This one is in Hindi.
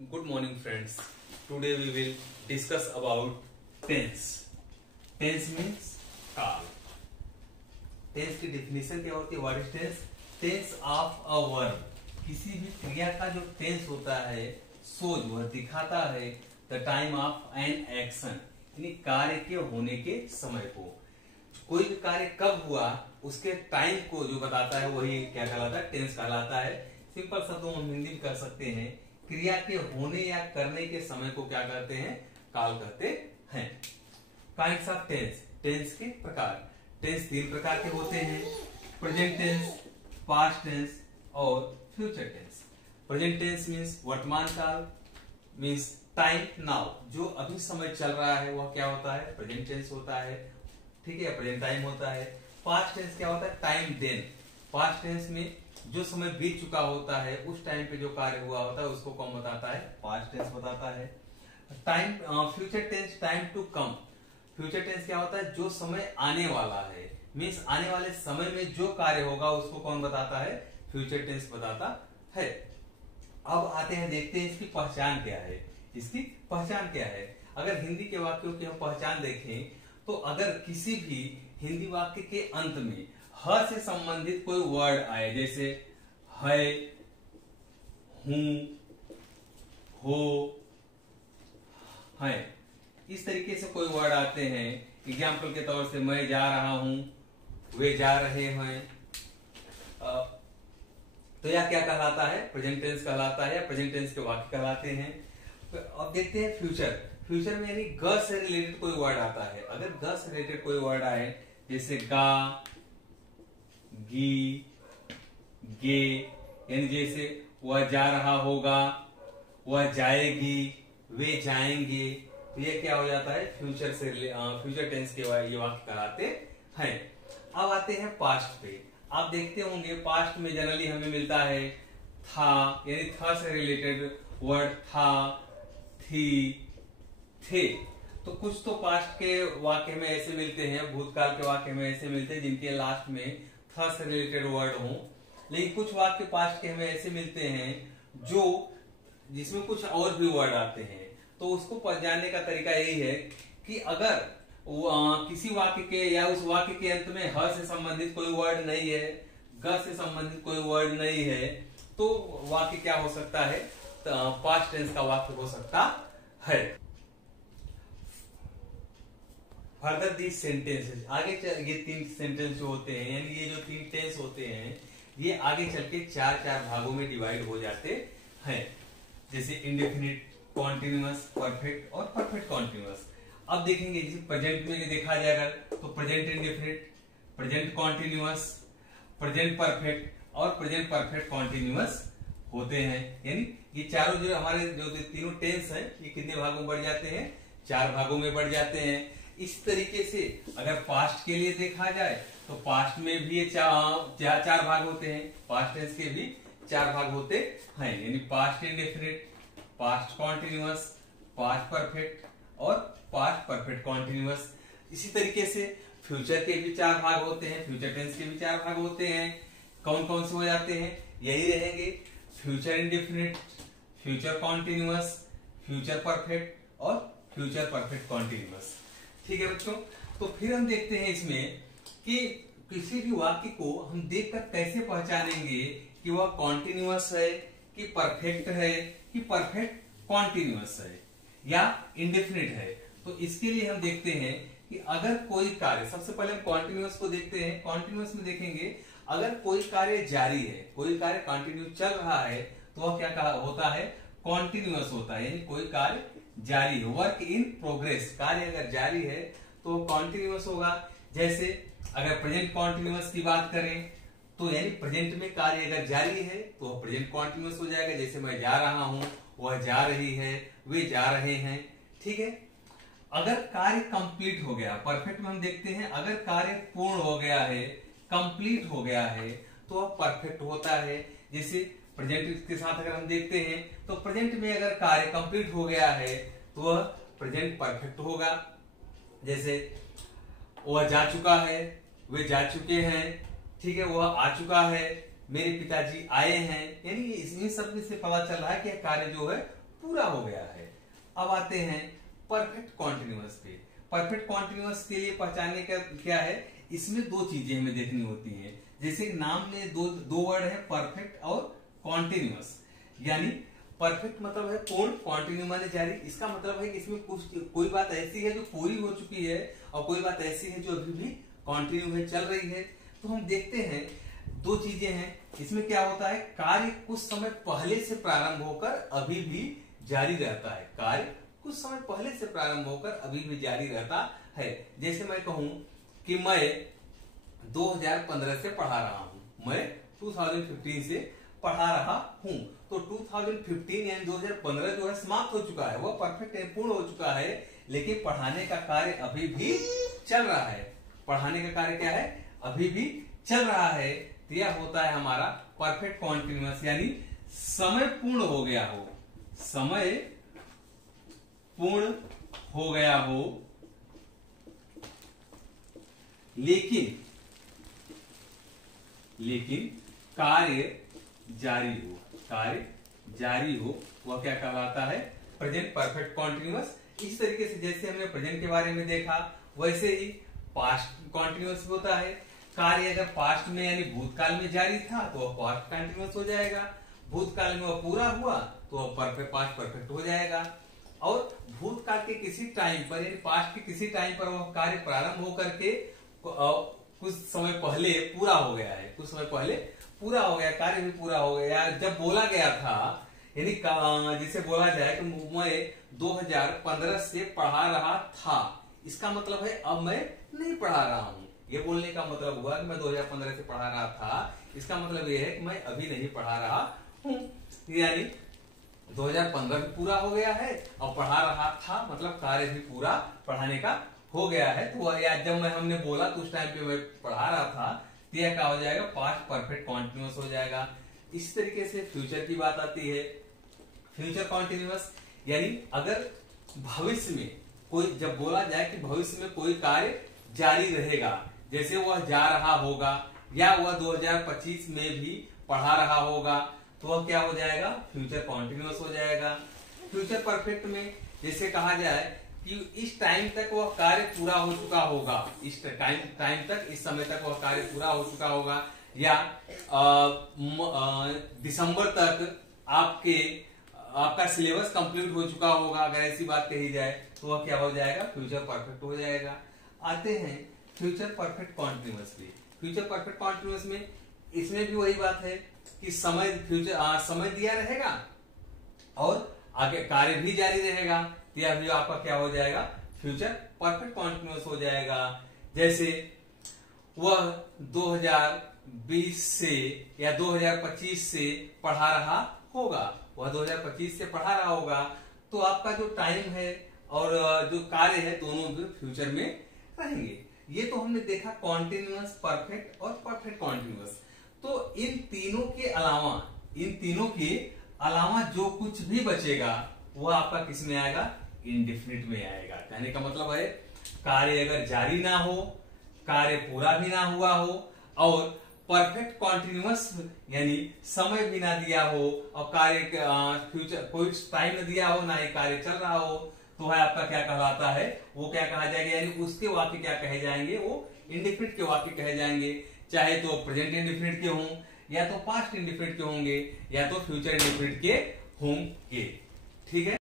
Good morning, friends. Today we will discuss about tense. Tense means काल. Tense की definition क्या होती है? What is tense? Tense of a verb. किसी भी क्रिया का जो tense होता है, shows वह दिखाता है the time of an action. यानी कार्य के होने के समय को. कोई भी कार्य कब हुआ उसके टाइम को जो बताता है वही क्या कहलाता है? टेंस कहलाता है. सिंपल शब्दों में हम हिंदी में कर सकते हैं, क्रिया के होने या करने के समय को क्या कहते हैं? काल कहते हैं. Kinds of tense. टेंस के प्रकार. टेंस तीन प्रकार के होते हैं: प्रेजेंट टेंस, पास्ट टेंस और future tense. Present tense means वर्तमान काल, मीन्स टाइम नाउ. जो अभी समय चल रहा है वह क्या होता है? प्रेजेंट टेंस होता है. ठीक है, प्रेजेंट टाइम होता है. पास्ट टेंस क्या होता है? Time then. पास्ट टेंस में जो समय बीत चुका होता है उस टाइम पे जो कार्य हुआ होता है उसको कौन बताता है? पास्ट टेंस बताता है. Time future tense, time to come. Future tense क्या होता है? जो समय आने वाला है, मीन्स आने वाले समय में जो कार्य होगा उसको कौन बताता है? फ्यूचर टेंस बताता है. अब आते हैं, देखते हैं इसकी पहचान क्या है. इसकी पहचान क्या है? अगर हिंदी के वाक्यों की हम पहचान देखें तो अगर किसी भी हिंदी वाक्य के अंत में ह से संबंधित कोई वर्ड आए, जैसे है, हूं, हो, है, इस तरीके से कोई वर्ड आते हैं. एग्जाम्पल के तौर से मैं जा रहा हूं, वे जा रहे हैं, तो यह क्या कहलाता है? प्रेजेंट टेंस कहलाता है या प्रेजेंट टेंस के वाक्य कहलाते हैं. अब देखते हैं फ्यूचर. फ्यूचर में यानी ग से रिलेटेड कोई वर्ड आता है. अगर ग से रिलेटेड कोई वर्ड आए, जैसे गा, गी, गे, यानी जैसे वह जा रहा होगा, वह जाएगी, वे जाएंगे, तो ये क्या हो जाता है? फ्यूचर से फ्यूचर टेंस के ये वाक्य कहलाते हैं. अब आते हैं पास्ट पे. आप देखते होंगे पास्ट में जनरली हमें मिलता है था, यानी था से रिलेटेड वर्ड था, थी, थे. तो कुछ तो पास्ट के वाक्य में ऐसे मिलते हैं, भूतकाल के वाक्य में ऐसे मिलते हैं जिनके लास्ट में था से रिलेटेड वर्ड हो. लेकिन कुछ वाक्य पास्ट के हमें ऐसे मिलते हैं जो जिसमें कुछ और भी वर्ड आते हैं. तो उसको जानने का तरीका यही है कि अगर किसी वाक्य के या उस वाक्य के अंत में ह से संबंधित कोई वर्ड नहीं है, ग से संबंधित कोई वर्ड नहीं है, तो वाक्य क्या हो सकता है? पास्ट टेंस का वाक्य हो सकता है. फर्दर दीज सेंटेंसेस, आगे ये तीन सेंटेंस जो होते हैं, यानी ये जो तीन टेंस होते हैं, ये आगे चल के चार भागों में डिवाइड हो जाते हैं. जैसे इंडेफिनिट, कॉन्टिन्यूअस, परफेक्ट और परफेक्ट कॉन्टिन्यूअस. अब देखेंगे जैसे प्रेजेंट में देखा जाएगा तो present indefinite, present continuous, present perfect और प्रेजेंट परफेक्ट कॉन्टिन्यूअस होते हैं. यानी ये चारों जो हमारे जो तीनों टेंस हैं ये कितने भागों में बढ़ जाते हैं? चार भागों में बढ़ जाते हैं. इस तरीके से अगर पास्ट के लिए देखा जाए तो पास्ट में भी ये चार भाग होते हैं. पास्ट टेंस के भी चार भाग होते हैं, यानी past indefinite, past continuous, past perfect और पास्ट परफेक्ट कॉन्टिन्यूअस. इसी तरीके से फ्यूचर के भी चार भाग होते हैं, फ्यूचर टेंस के भी चार भाग होते हैं. कौन कौन से हो जाते हैं? यही रहेंगे: future indefinite, future continuous, future perfect और फ्यूचर परफेक्ट कॉन्टिन्यूअस. ठीक है बच्चों, तो फिर हम देखते हैं इसमें कि किसी भी वाक्य को हम देखकर कैसे पहचानेंगे कि वह कॉन्टिन्यूअस है कि परफेक्ट है कि परफेक्ट कॉन्टिन्यूअस है या इंडेफिनिट है. तो इसके लिए हम देखते हैं कि अगर कोई कार्य, सबसे पहले हम कॉन्टिन्यूअस को देखते हैं. कॉन्टिन्यूअस में देखेंगे अगर कोई कार्य जारी है, कोई कार्य कंटिन्यू चल रहा है, तो वह क्या होता है? कॉन्टिन्यूअस होता है, यानी कोई कार्य जारी है, वर्क इन प्रोग्रेस. कार्य अगर जारी है तो कॉन्टिन्यूअस होगा. जैसे अगर प्रेजेंट कॉन्टिन्यूअस की बात करें तो यानी प्रेजेंट में कार्य अगर जारी है तो वह प्रेजेंट कॉन्टिन्यूअस हो जाएगा. जैसे मैं जा रहा हूं, वह जा रही है, वे जा रहे हैं. ठीक है. अगर कार्य कंप्लीट हो गया, परफेक्ट में हम देखते हैं अगर कार्य पूर्ण हो गया है, कंप्लीट हो गया है, तो वह परफेक्ट होता है. जैसे प्रेजेंट के साथ अगर हम देखते हैं तो प्रेजेंट में अगर कार्य कंप्लीट हो गया है तो वह प्रेजेंट परफेक्ट होगा. जैसे वह जा चुका है, वे जा चुके हैं. ठीक है, वह आ चुका है, मेरे पिताजी आए हैं. यानी इन सब से पता चल रहा है कि कार्य जो है पूरा हो गया है। अब आते हैं परफेक्ट कॉन्टिन्यूअस पे। परफेक्ट कॉन्टिन्यूअस के लिए पहचानने का क्या है, इसमें दो चीजें हमें देखनी होती हैं। जैसे नाम में दो वर्ड है, परफेक्ट और कॉन्टिन्यूअस। यानी परफेक्ट मतलब है पूर्ण, कॉन्टिन्यू माने जारी। इसका मतलब है कि इसमें कोई बात ऐसी है जो पूरी हो चुकी है और कोई बात ऐसी है जो अभी भी कॉन्टिन्यू है, चल रही है। तो हम देखते हैं दो चीजें हैं इसमें। क्या होता है, कार्य कुछ समय पहले से प्रारंभ होकर अभी भी जारी रहता है। कार्य कुछ समय पहले से प्रारंभ होकर अभी भी जारी रहता है। जैसे मैं कहूं कि मैं 2015 से पढ़ा रहा हूं, मैं 2015 से पढ़ा रहा हूं। तो 2015 यानी 2015 जो है समाप्त हो चुका है, वो परफेक्ट है, पूर्ण हो चुका है। लेकिन पढ़ाने का कार्य अभी भी चल रहा है। पढ़ाने का कार्य क्या है, अभी भी चल रहा है। तो यह होता है हमारा परफेक्ट कॉन्टिन्यूअस, यानी समय पूर्ण हो गया हो, समय पूर्ण हो गया हो लेकिन कार्य जारी हो, कार्य जारी हो, वह क्या कहलाता है, प्रेजेंट परफेक्ट कॉन्टिन्यूअस। इस तरीके से जैसे हमने प्रेजेंट के बारे में देखा, वैसे ही पास्ट कॉन्टिन्यूअस होता है। कार्य अगर पास्ट में यानी भूतकाल में जारी था तो वह पास्ट कॉन्टिन्यूअस हो जाएगा। भूतकाल में वह पूरा हुआ तो वह परफेक्ट पास्ट परफेक्ट हो जाएगा। और भूतकाल के किसी टाइम पर यानी पास्ट के किसी टाइम पर वह कार्य प्रारंभ होकर के कुछ समय पहले पूरा हो गया है, कुछ समय पहले पूरा हो गया, कार्य भी पूरा हो गया। जब बोला गया था, यानी जिसे बोला जाए कि मैं 2015 से पढ़ा रहा था, इसका मतलब है अब मैं नहीं पढ़ा रहा हूं। ये बोलने का मतलब हुआ कि मैं 2015 से पढ़ा रहा था, इसका मतलब यह है कि मैं अभी नहीं पढ़ा रहा हूं। यानी 2015 भी पूरा हो गया है और पढ़ा रहा था, मतलब कार्य भी पूरा पढ़ाने का हो गया है। तो जब हमने बोला तो उस टाइम पे मैं पढ़ा रहा था, तो यह क्या हो जाएगा, पास्ट परफेक्ट कॉन्टिन्यूअस हो जाएगा। इस तरीके से फ्यूचर की बात आती है। फ्यूचर कॉन्टिन्यूअस यानी अगर भविष्य में कोई, जब बोला जाए कि भविष्य में कोई कार्य जारी रहेगा, जैसे वह जा रहा होगा या वह 2025 में भी पढ़ा रहा होगा, तो वह क्या हो जाएगा, फ्यूचर कॉन्टिन्यूअस हो जाएगा। फ्यूचर परफेक्ट में जैसे कहा जाए कि इस टाइम तक वह कार्य पूरा हो चुका होगा, इस टाइम तक, इस समय तक वह कार्य पूरा हो चुका होगा, या दिसंबर तक आपका सिलेबस कंप्लीट हो चुका होगा। अगर ऐसी बात कही जाए तो वह क्या हो जाएगा, फ्यूचर परफेक्ट हो जाएगा। आते हैं फ्यूचर परफेक्ट कॉन्टिन्यूअस पे। फ्यूचर परफेक्ट कॉन्टिन्यूअस में इसमें भी वही बात है कि समय दिया रहेगा और आगे कार्य भी जारी रहेगा। तो यह भी आपका क्या हो जाएगा, फ्यूचर परफेक्ट कॉन्टिन्यूअस हो जाएगा। जैसे वह 2020 से या 2025 से पढ़ा रहा होगा, वह 2025 से पढ़ा रहा होगा, तो आपका जो टाइम है और जो कार्य है दोनों भी फ्यूचर में रहेंगे। ये तो हमने देखा कॉन्टिन्यूअस, परफेक्ट और परफेक्ट कॉन्टिन्यूअस। तो इन तीनों के अलावा जो कुछ भी बचेगा वह आपका किस में आएगा, इंडेफिनिट में आएगा। कहने का मतलब है कार्य अगर जारी ना हो, कार्य पूरा भी ना हुआ हो और परफेक्ट कॉन्टिन्यूअस यानी समय भी ना दिया हो और कार्य फ्यूचर कोई टाइम न दिया हो, ना ही कार्य चल रहा हो, तो वह आपका क्या कहलाता है, वो क्या कहा जाएगा, यानी उसके वाक्य क्या कहे जाएंगे, वो इंडेफिनिट के वाक्य कहे जाएंगे। चाहे तो प्रेजेंट इंडेफिनिट के हों, या तो पास्ट इंडेफिनिट के होंगे, या तो फ्यूचर इंडेफिनिट के होंगे। ठीक है।